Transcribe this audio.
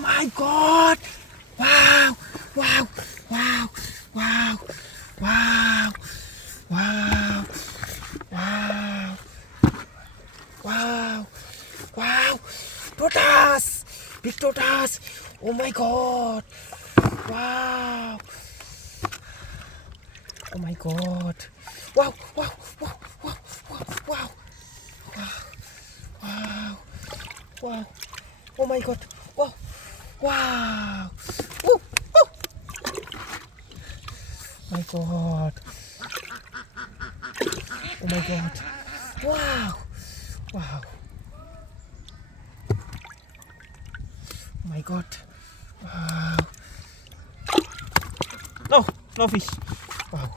my God! Wow! Wow! Wow! Wow! Wow! Wow! Wow! Wow! Wow! Tortoise! Big tortoise! Oh my God! Wow! Oh my God! Wow! Wow! Wow! Wow! Wow! Wow! Wow! Wow! Oh my God! Wow! Wow! Woo! Woo! My God! Oh my God! Wow! Wow! Oh my God! Wow! No! No fish! Wow!